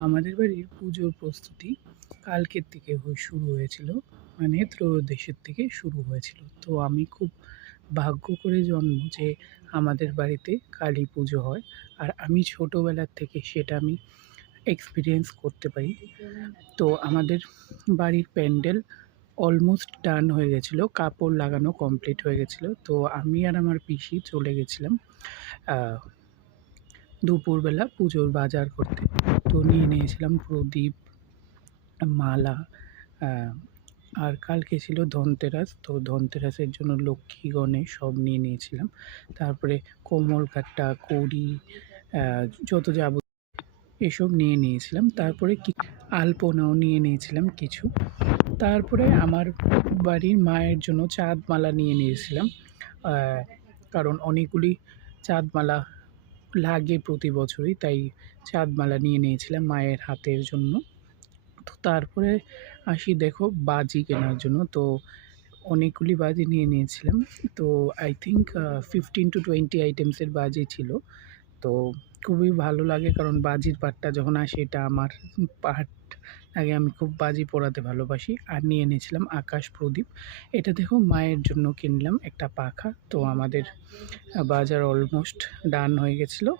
আমাদের বাড়ির পুজোর প্রস্তুতি কালকের থেকে শুরু হয়েছিল, মানে ত্রয়োদশীর থেকে শুরু হয়েছিল। তো আমি খুব ভাগ্য করে জন্ম যে আমাদের বাড়িতে কালী পুজো হয়, আর আমি ছোটোবেলার থেকে সেটা আমি এক্সপিরিয়েন্স করতে পারি। তো আমাদের বাড়ির প্যান্ডেল অলমোস্ট ডান হয়ে গেছিলো, কাপড় লাগানো কমপ্লিট হয়ে গেছিলো। তো আমি আর আমার পিসি চলে গেছিলাম দুপুরবেলা পুজোর বাজার করতে। তো নিয়ে নিয়েছিলাম প্রদীপ, মালা, আর কালকে ছিল ধনতেরাস। তো ধনতেরাসের জন্য লক্ষ্মী গণেশ সব নিয়ে নিয়েছিলাম। তারপরে কোমলকাট্টা, কড়ি, যত এসব নিয়ে নিয়েছিলাম। তারপরে আলপনাও নিয়ে নিয়েছিলাম কিছু। তারপরে আমার বাড়ির মায়ের জন্য চাঁদমালা নিয়ে নিয়েছিলাম, কারণ অনেকগুলি চাঁদমালা লাগে প্রতি বছরই, তাই চাঁদমালা নিয়ে নিয়েছিলাম মায়ের হাতের জন্য। তো তারপরে আসি দেখো বাজি কেনার জন্য। তো অনেকগুলি বাজি নিয়ে নিয়েছিলাম। তো আই থিঙ্ক 15 to 20 আইটেমসের বাজি ছিল। তো খুবই ভালো লাগে, কারণ বাজির পার্টটা যখন আসে এটা আমার পার্ট লাগে। আমি খুব বাজি পোড়াতে ভালোবাসি। আর নিয়ে নিয়েছিলাম আকাশ প্রদীপ। এটা দেখো মায়ের জন্য কিনলাম একটা পাখা। তো আমাদের বাজার অলমোস্ট ডান হয়ে গেছিলো।